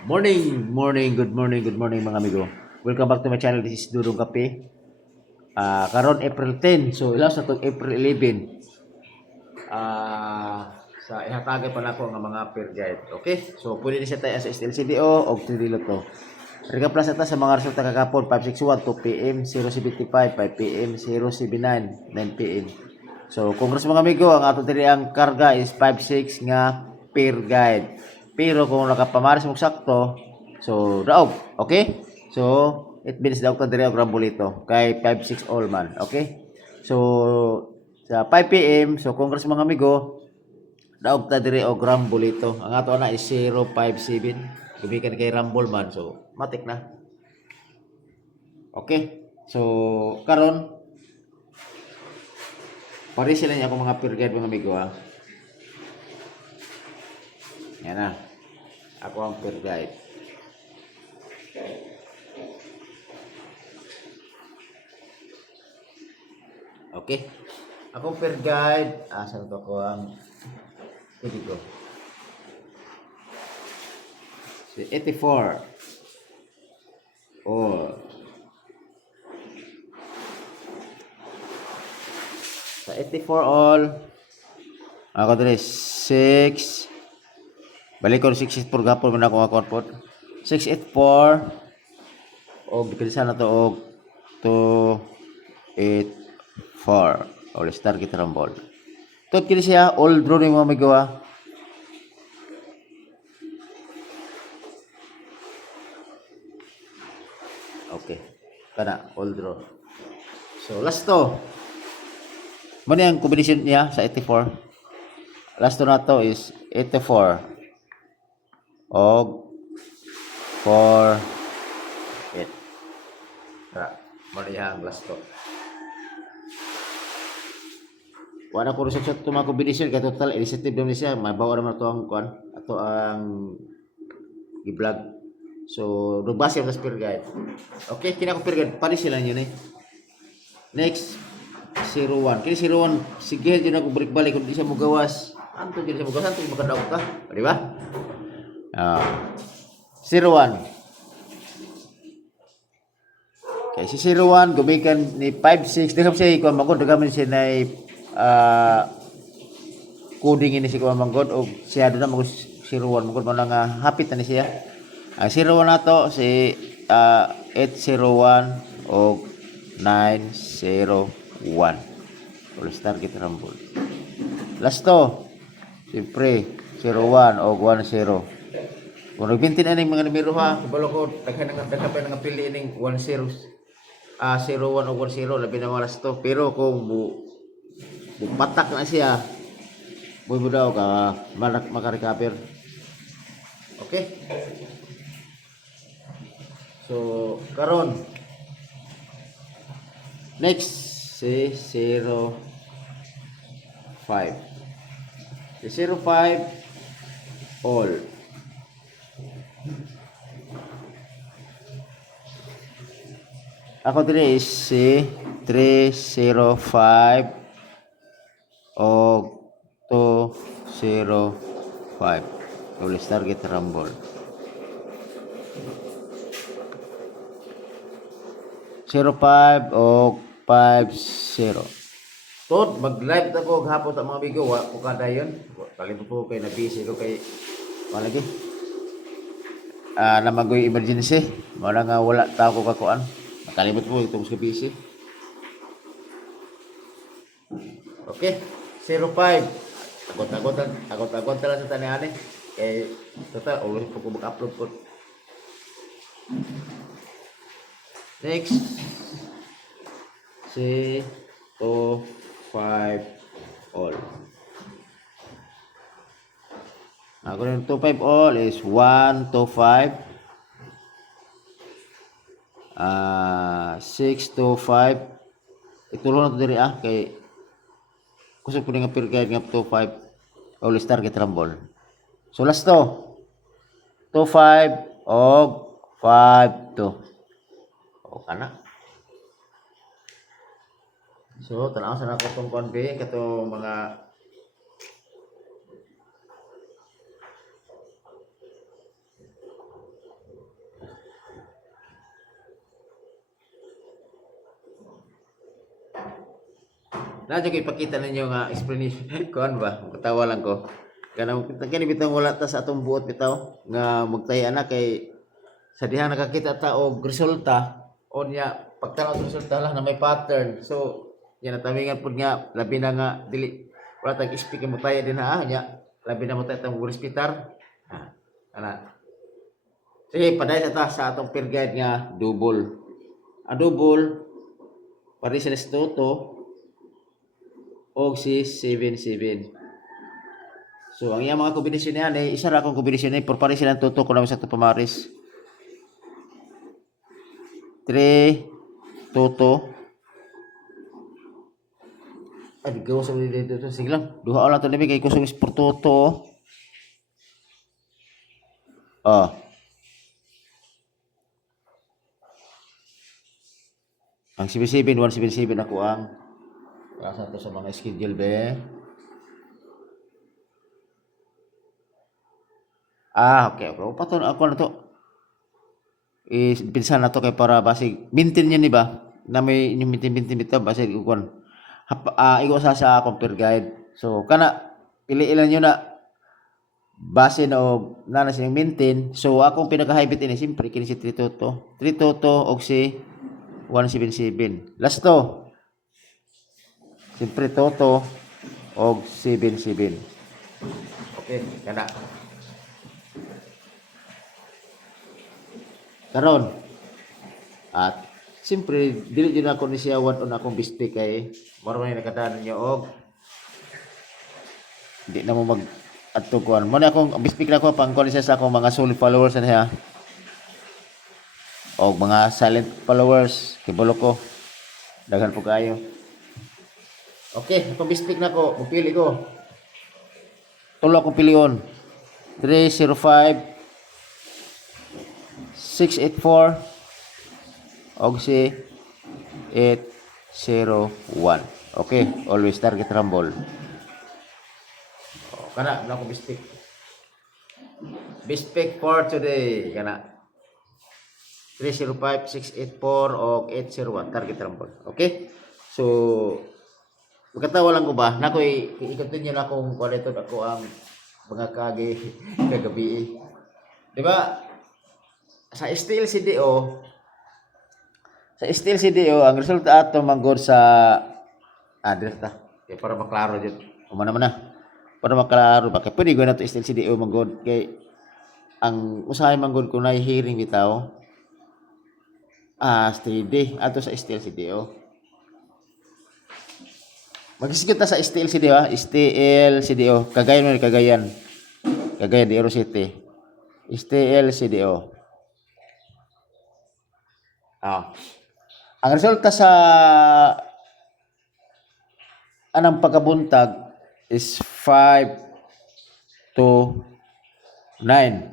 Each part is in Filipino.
Good morning mga amigo. Welcome back to my channel. This is Dudong Kape. Karon April 10. So ilaw sa tong April 11. Sa ihatagay pa nako nga mga peer guide. Okay? So pwede ni siya tayo sa SLCDO o 3D Lotto. Rega plus ata sa mga resulta kagapon 561 2 PM 075 5 PM 079 9 PM. So congrats mga amigo, ang ato diri ang karga is 56 nga peer guide. Pero kung nakapamaris mo sakto, so daog, okay? So it means daog ta diri og rambolito kay 56 all man, okay? So sa 5 PM, so congrats mga amigo, daog ta diri og rambolito. Ang ato na is 057. Gumikan kay Rumble man, so matik na. Okay? So karon pare sila niya akong mga peer guide mga amigo ha. Yan na. Ako ang peer guide. Okay. Akong peer guide. Saan to ko ang hindi ko. Si 84. Oh. Sa 84 all. Ako dali 6. Balik ko 684 gapon man ako account po. 684 og dipilsa na to og 284 all star kita rambol. Tot kini siya all draw ni mga magawa. Okay. Kana all draw. So last to. Mano yung combination niya sa 84? Last to na to is 84 og 4 8. Mano yung last to. Wala ko research ito mga combination kaya total initiative naman siya. Mabawa naman ito ang kuan. Ito ang i-vlog. So, nagbase ako sa peer guide. Okay, kina ko peer guide. Paris sila yun eh. Next, 01. Kini 01, sige dyan ako balik-balik kung di siya magawas. Anto dyan siya magawas, anto magkadaog ka. Di ba? 01. Okay, si 01, gumikan ni 5-6. Dagam siya ikaw magod. Dagam siya na coding ini si kuha manggod. O siya doon na mag 01. Magod mo lang hapit na ni siya. Ang 01 na to, si 801 o 901. All star kita rambol. Last to, siyempre, 01 o 10. Kung nagbintin na mga numero ha, kabalo ko, daghan nga pili ng 10. 01 o 10, labi na mga last to. Pero kung patak na siya, buhay mo daw ka, makarecover. Okay? So, karon next, si 05. Si 05, all. Ako dili is si 305 o 205. Ulis target rumble. 05 o 50. Tod, mag-live ako hapon ta mga bigo, wa ko kada yon. Kalimot ko kay na-busy ko kay malagi. Na magoy emergency, wala nga wala ta ko kakuan. Nakalimot ko itong sa busy. Okay, 05. Agot-agot lang sa tanihani. Kay total ulit po ko mag-upload ko. Next, si 25 all. Ako yung 25 all is 1 to 5, 6 to 5. Itulong na ito diri kay kusog ko nga peer guide nga to 5 all star get rumble. So last to 25 og 5 to. O kana. So tanaw sa nako tong konbe kato mga Nadyo ko ipakita ninyo nga explanation. Kuan ba? Katawa lang ko. Kani bitaw wala ta sa atong buot bitaw nga magtaya na kay sa diha nakakita ta og resulta o niya pagtanaw sa resulta lang na may pattern. So yan natamingan pud nga labi na nga dili wala tag speak mo tayo din ha nya labi na mo tayo tang respitar. Ana. Sige, paday sa ta sa atong peer guide nga double. Ang double pare sa Toto og si 77. So ang iyang mga kombinasyon niyan ay isa ra akong kombinasyon ay pare silang tutok ko naman sa pamaris. 3 Toto. Ay gawa sa dito sige lang. Duha lang to labi kay kusog is por Toto. Ang 77 177 ako ang asa to sa mga schedule be. Okay. Paton ako na to. Pinsan na to kay para basig maintain niya ni ba? Na may maintain bitaw basig ukon. Igo sa compare guide. So kana pili ilan niyo na base no na siyang maintain. So akong pinaka-hybrid ini simpre kini si 3 Toto. 3 Toto og si 177. Last to. Simpre Toto og 77. Okay, kana. Karon at siyempre dili jud ako ni siya one on akong bispe kay maro man nakadaan niyo og di na mo mag adto kuan mo na akong bispe na ko pang kon siya sa akong mga solid followers na siya og mga silent followers kibulo ko daghan po kayo. Okay, akong bispe na ko mupili ko tulo akong pilion 305 684 og si 801. Okay, always target rumble. Kana na ko bistik. Bistik for today kana 305 684 og 801 target rumble. Okay? So magkatawa lang ko ba nako ikatin niyo na akong kuwalito ako ang mga kagabi. Di ba? Sa steel CDO ang resulta ato manggod sa direta kay para maklaro jud umana man na para maklaro ba kay pwede go na to steel CDO manggod kay ang usahay manggod ko na hearing bitaw steady ato sa steel CDO magsisigit ta sa steel CDO steel CDO Cagayan di Oro City steel CDO. Ang resulta sa anang pagkabuntag is 5 to 9.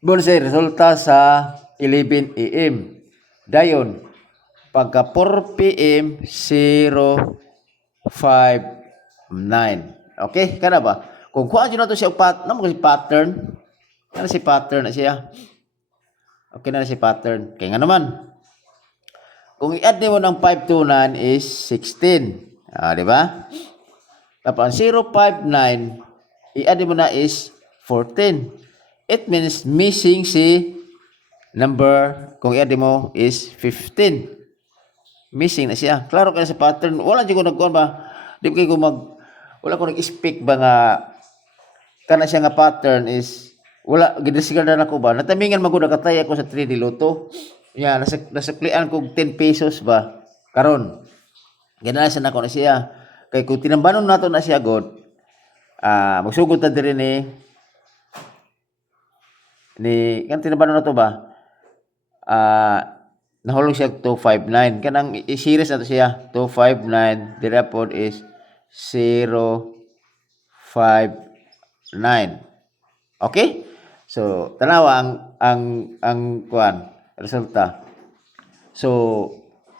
Bunsa resulta sa 11 AM. Dayon pagka 4 PM 059. Okay, kana ba? Kung kuha na to siya namo si pattern. Ano si pattern na siya? Okay na si pattern. Kaya nga naman. Kung i-add mo ng 529 is 16. Di ba? Tapos 059, i-add mo na is 14. It means missing si number, kung i-add mo is 15. Missing na siya. Klaro ka na sa pattern. Wala dyan ko nagkuhan ba? Di ko wala ko nag-speak ba nga kana siya nga pattern is wala gidisigardan ako ba natamingan magud katay ako sa 3D Lotto nya nasuklian ko 10 pesos ba karon ganasan ako na siya kay kung tinambanon nato na siya god magsugod ta diri ni kan tinambanon nato ba nahulog siya 259 kanang i-series nato siya 259 diri pod is 059. Okay? So, tanawa ang kuan resulta. So,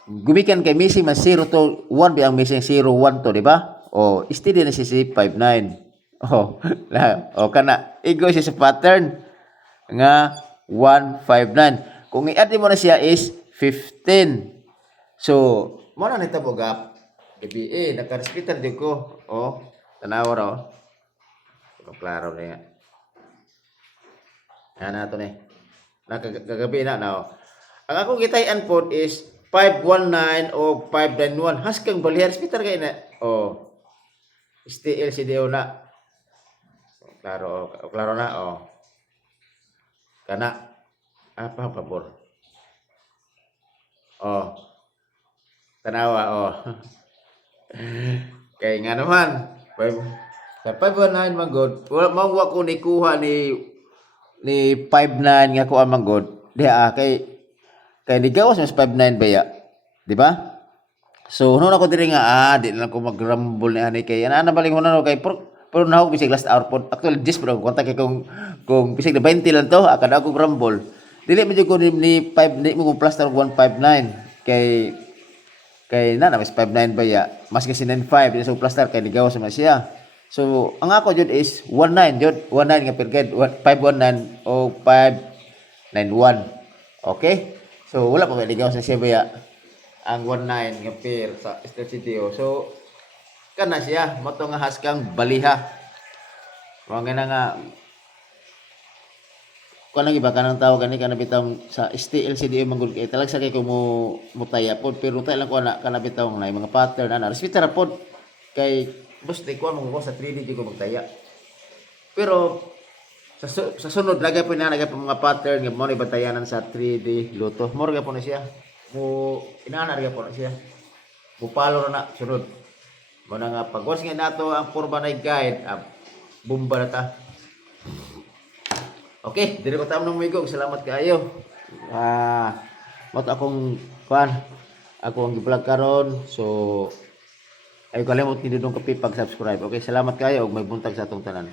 gumikan kay missing man 0 to 1 bi ang missing 0 1 to, di ba? O steady na si 59. Kana igo siya sa pattern nga 159. Kung i-add mo na siya is 15. So, mo na nitabo gap EBA naka-repeater jud ko. Oh, tanaw ra oh. Klaro na yan. Yan na ito na. Nakagabi na. Now, ang akong gitayan po is 519 o 591. Haskang balihar. Repeater kayo na. Oh. STL CDO na. Klaro. Klaro na. Oh. Kana. Apa pabor? Oh. Tanawa. Oh. Kaya nga naman. 519 magod. Wala ko ni kuha ni 59 nga ko amang god. Diha kay ligawas mas 59 baya. Di ba? So no ako diri nga di lang ko magrambol ni ani kay ana baling hono kay pero nahog bisig last hour pod. Actually 10 bro kontak kay kung bisig na 20 lang to akada ako grambol. Dili medyo ko ni 5 ni mo kung plus 159 kay na mas 59 baya. Mas kasi 95 so plus kay ligawas man siya. So, ang ako jud is 19 jud. 19 nga per grade. 519 o 591. Okay? So, wala pa ligaw sa siya baya ang 19 nga per sa State CTO. So, kana siya. Mato nga haskang baliha. Mga na nga kanang iba kanang tao gani kana bitaw sa STL CDO manggod kay talag sa kay ko mo taya pod pero tay lang ko na kana bitaw na mga pattern ana. Respetar pod kay basta ko mo sa 3D di ko magtaya. Pero sa sunod lagay po na mga pattern nga mo ni batayanan sa 3D luto. Mo ra po na siya. Mo inana ra po na siya. Mo follow na sunod. Mo na nga pag nga nato ang forma na guide, bomba na ta. Okay, diri ko tamang migog. Salamat kaayo. Mo akong fan. Ako ang gi-vlog karon. So ay kalimot ni dudong kapi pag-subscribe. Okay, salamat kayo og may buntag sa atong tanan.